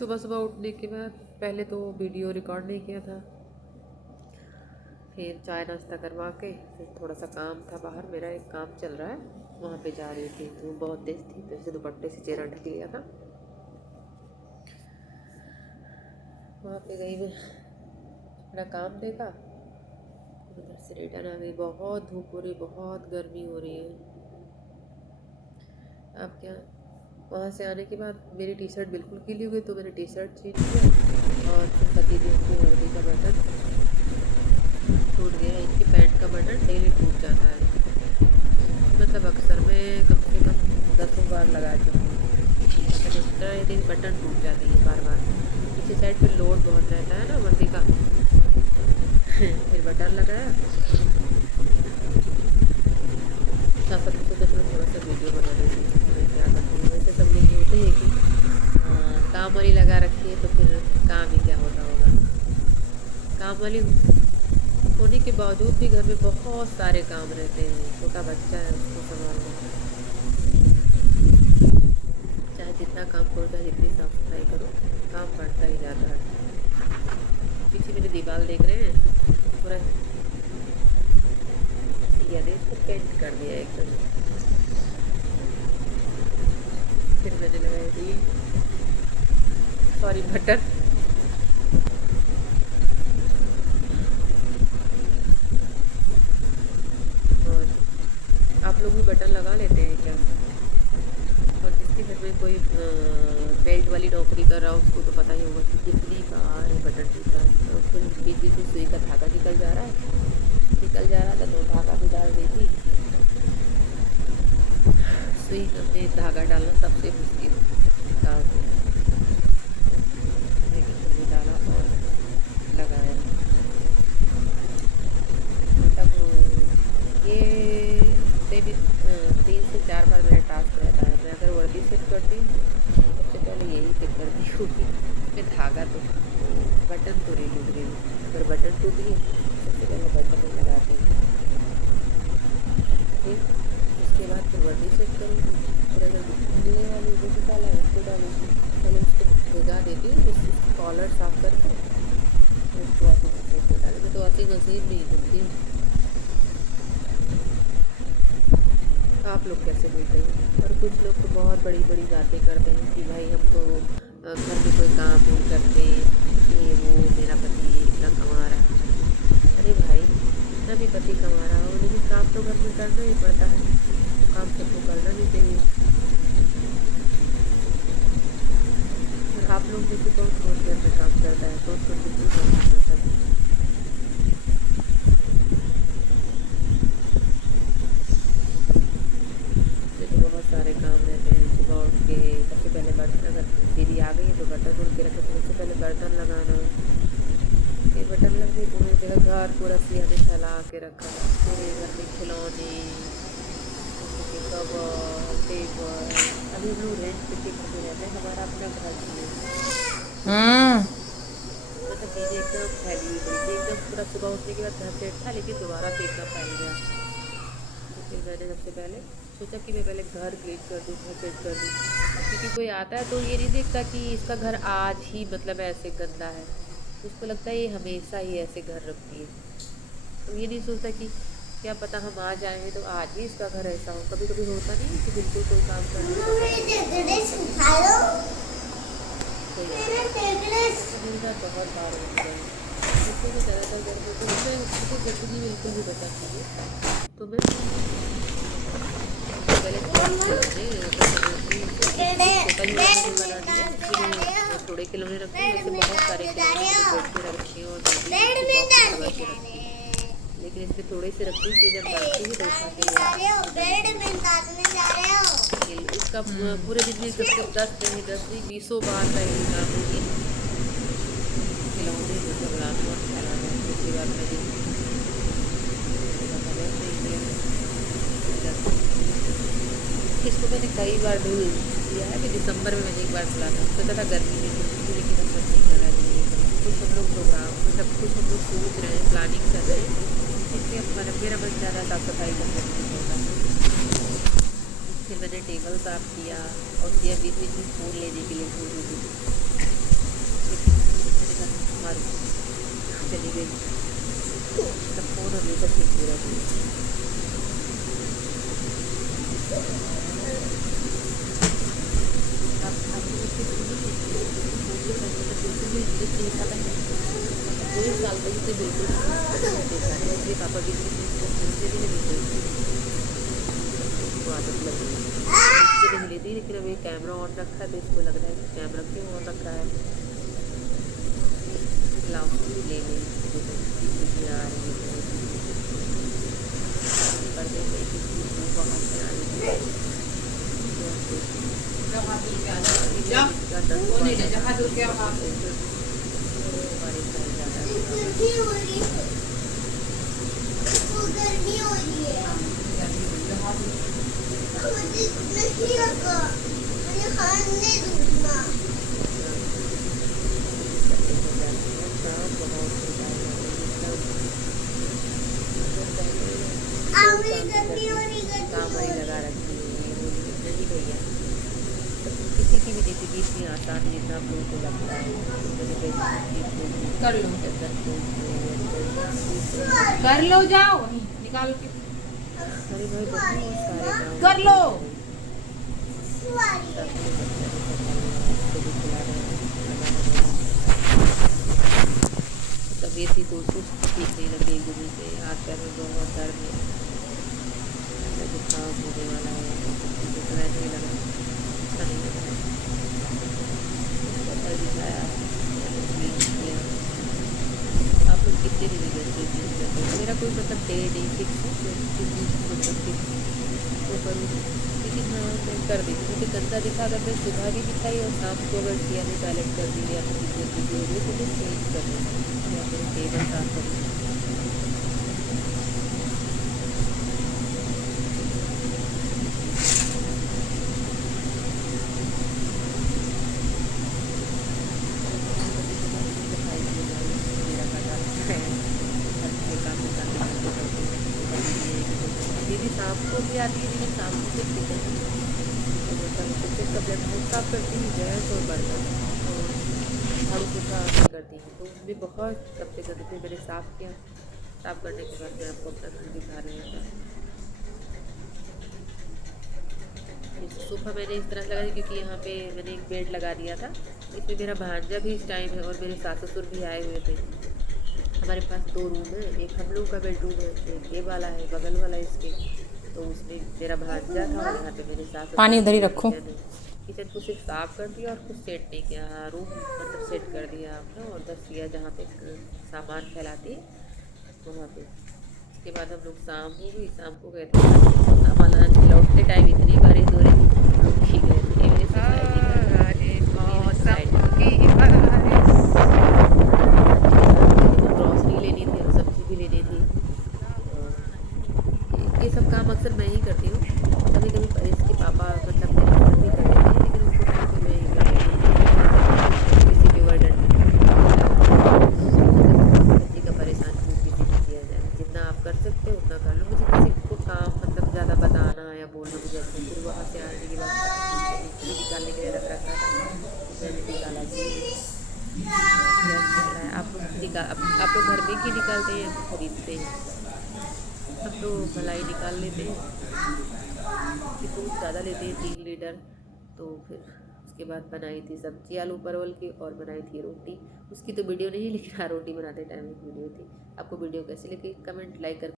सुबह सुबह उठने के बाद पहले तो वीडियो रिकॉर्ड नहीं किया था, फिर चाय नाश्ता करवा के फिर थोड़ा सा काम था बाहर, मेरा एक काम चल रहा है वहाँ पे जा रही थी। तो बहुत तेज़ थी तो इसे दुपट्टे से चेहरा ढक लिया था। वहाँ पे गई मैं, अपना काम देखा, उधर से रिटर्न आ गई। बहुत धूप हो रही, बहुत गर्मी हो रही है। अब क्या, वहाँ से आने के बाद मेरी टी शर्ट बिल्कुल गीली हो गई तो मैंने टी शर्ट चेंज किया और फिर पति देव की वर्दी का बटन टूट गया। इनकी पैंट का बटन डेली टूट जाता है, मतलब अक्सर मैं कम से कम 10 बार लगा चुकी हूँ। इतना दिन बटन टूट जाती है बार बार। पीछे साइड पे लोड बहुत रहता है ना वर्दी का। फिर बटन लगाया, साथ साथ सोचा चलो थोड़ा सा वीडियो बना देती हूँ। मैं क्या करती हूँ, वैसे सब लोग बोलते हैं कि काम वाली लगा रखी है तो फिर काम ही क्या होता होगा। काम वाली होने के बावजूद भी घर में बहुत सारे काम रहते हैं। छोटा बच्चा है, उसको संभालना, चाहे जितना काम करो, चाहे जितनी साफ सफाई करो, काम बढ़ता ही जाता है। पीछे मेरे दीवार देख रहे हैं, पूरा यानी इसको पेंट कर दिया एकदम। फिर मैंने लगाई थी सॉरी बटन। और आप लोग भी बटन लगा लेते हैं क्या? और जिसके घर में कोई बेल्ट वाली नौकरी कर रहा हो उसको तो पता ही होगा कि कितनी बार बटन टूटा है। और फिर बीच बीच में सुई का धागा निकल जा रहा था तो धागा भी डाल दी थी। सुई में धागा डालना सबसे मुश्किल काम है, लेकिन मैंने डाला और लगाया। मतलब ये हफ्ते में 3 से 4 बार मेरा टास्क रहता है। मैं अगर वर्दी सेट करती हूँ सबसे पहले यही चेक करती हूँ कि इसमें धागा तो बटन तो नहीं टूट गई। अगर बटन टूट गई सबसे पहले बटन में लगाती हूँ, फिर उसके बाद फिर वर्दी सेट करूँगी। फिर अगर मिलने वाली वो भी डाला है उसको डालूँगी, पहले उसको भिगा देती हूँ, उसकी कॉलर साफ करके उसको वॉशिंग मशीन में डालें। मैं तो वॉशिंग मशीन में ही धुलती हूँ। आप लोग कैसे धुलते हैं? और कुछ लोग तो बहुत बड़ी बड़ी बातें करते हैं कि भाई हम तो घर में कोई काम नहीं करते, ये वो, मेरा पति इतना कमा रहा है। अरे भाई, इतना भी पति कमा रहा हो लेकिन काम तो घर में करना ही पड़ता है, तो काम सबको करना भी चाहिए। और आप लोग जैसे कौन कौन घर में काम करता है, कौन कौन बिल्कुल काम नहीं करता है। तो बहुत सारे काम रहते हैं। सुबह उठ के सबसे पहले बर्तन, अगर दीदी आ गई है तो बर्तन धुल के रखे, तो सबसे पहले बर्तन लगाना। फिर बटन लग गई तो मेरी जगह घर पूरा सिया में फैला के रखा, पूरे घर में खिलौने, कवर, टेबल। अभी हम लोग रेंट पे के घर में रहते हैं, हमारा अपना घर नहीं है। मतलब चीज़ें एकदम फैली हुई पड़ी थी, एकदम पूरा सुबह उठने के बाद घर सेट था लेकिन दोबारा से एकदम फैल गया। तो फिर मैंने सबसे पहले सोचा कि मैं पहले घर क्लीन कर दूँ, घर सेट कर दूँ, क्योंकि कोई आता है तो ये नहीं देखता कि इसका घर आज ही मतलब ऐसे गंदा है। उसको लगता है ये हमेशा ही ऐसे घर रखती है। तो ये नहीं सोचता कि क्या पता हम आज आए हैं तो आज ही इसका घर ऐसा हो। कभी कभी होता नहीं कि बिल्कुल कोई काम करने तो बहुत बार होता है, इसलिए मैं ज़्यादातर घर में तो मैं मुझे गंदगी बिल्कुल भी पसंद नहीं है। तो मैं पहले थोड़े खिलौने रखती हूँ, वैसे बहुत सारे खिलौने रखती हूँ और रखती हूँ, लेकिन इसमें थोड़े से रखती हूँ कि जब बढ़ती है तो उठा के इसका पूरे दिन में सबसे 10 नहीं 20 बार का ही काम होगी खिलौने मतलब लाना और फैलाना। उसके बाद मैंने इसको मैंने कई बार धुल दिया है कि दिसंबर में मैंने एक बार धुला था, सोचा था गर्मी में धुलूँगी लेकिन अब सब नहीं कर रहा है। कुछ हम लोग प्रोग्राम, मतलब कुछ हम लोग सोच रहे हैं, प्लानिंग कर रहे हैं, इसलिए मेरा मन ज़्यादा साफ सफाई करने नहीं होता। फिर मैंने टेबल साफ किया और दिया बीच बीच में फ़ोन लेने के लिए भूल गई। बाहर चली गई, तब फ़ोन हमेशा खींचती रहती है। आप लोग इससे सुनिए, बोलिए ना, मतलब बिल्कुल भी इंटरेस्ट नहीं था पहले, 1 साल तक इसे बिल्कुल नहीं देखा है, इसलिए पापा किसी चीज़ को फ़ोन से भी नहीं देते, इसको आदत लग गई है। इससे नहीं लेती, लेकिन अब ये कैमरा ऑन रखा है तो इसको लग रहा है कि कैमरा क्यों ऑन रखा है। लाओ ले गई, देखो दीदी आ रही है, पर्दे में किसी को बाहर से आ रही है। कामड़ी लगा रखी है, नहीं भैया, किसी की भी ज़िंदगी इतनी आसान है जितना आप लोगों को लगता है। कर लो, कर लो, जाओ निकाल के अरे भाई बहुत सारे काम कर लो। तबीयत ही तो कुछ ठीक नहीं लग रही, गुरु से हाथ पैर में बहुत दर्द है, जुकाम होने वाला है, तो वैसे ही लगा, अच्छा नहीं लग रहा है, डॉक्टर दिखाया, किया। आप लोग कितने दिन यूज़ करते हो? मेरा कोई मतलब डे नहीं फिक्स है, मैं किस दिन मतलब फिक्स वो करूँ, लेकिन हाँ मैं कर देती हूँ। मुझे गंदा दिखा, अगर मैं सुबह भी दिखाई और शाम को अगर किया में टॉयलेट कर दी या फिर किसी हो गई तो मैं चेंज कर दूँगी या फिर टेबल साफ कर दूँगी। सफाई की हमारी मेरा का है, घर के काम में करते करते करते दीदी शाम को भी आती है, लेकिन शाम को सिर्फ किचन किचन का ब्लड बहुत साफ करती है, गैस और बर्तन और झाड़ू पोछा नहीं करती है, तो उसमें बहुत कपड़े गंदे थे, मैंने साफ़ किया। साफ़ करने के बाद मैं आपको अपना घर दिखा रही हूँ। सोफ़ा मैंने इस तरह लगाया क्योंकि यहाँ पे मैंने एक बेड लगा दिया था, इसमें मेरा भांजा भी इस टाइम है और मेरे सास ससुर भी आए हुए थे। हमारे पास 2 रूम है, एक हम लोग का बेडरूम है, एक ये वाला है, बगल वाला इसके, तो उसमें मेरा भांजा था और यहाँ पे मेरे सास ससुर पानी उधर ही थे। रखो। किचन को सिर्फ साफ़ कर दिया और कुछ सेट नहीं किया, रूम मतलब सेट कर दिया आपने, और बस किया जहाँ पे सामान फैलाती है वहाँ पे। उसके बाद हम लोग शाम हो गई, शाम को गए थे सामान लाने, लौटते टाइम इतनी बारिश हो रही थी, हम लोग भीग गए थे, मेरे सोसाइटी ग्रॉसरी लेनी थी और सब्जी भी लेनी थी। ये सब काम अक्सर मैं ही करती हूँ, कभी कभी परेश के पापा मतलब मेरे घर भी कर देते हैं, लेकिन उनको टाइम पे मैं ही कर देती हूँ, किसी के वर्डन बच्चे का परेशान क्यों किसी को किया जाए, जितना आप कर सकते हो उतना कर लो। मुझे किसी को काम मतलब ज़्यादा बताना या बोलना मुझे अच्छा, फिर वहाँ से आने के बाद घी निकालने के लिए रख रखा था, मैंने निकाला घी, गैस चल रहा है। आप लोग आप लोग घर में घी निकालते हैं या खरीदते हैं? हम तो मलाई निकाल लेते हैं क्योंकि दूध ज़्यादा लेते हैं 3 लीटर, तो फिर उसके बाद बनाई थी सब्जी आलू परवल की और बनाई थी रोटी, उसकी तो वीडियो नहीं, लेकिन हाँ रोटी बनाते टाइम एक वीडियो थी। आपको वीडियो कैसी लगी कमेंट लाइक कर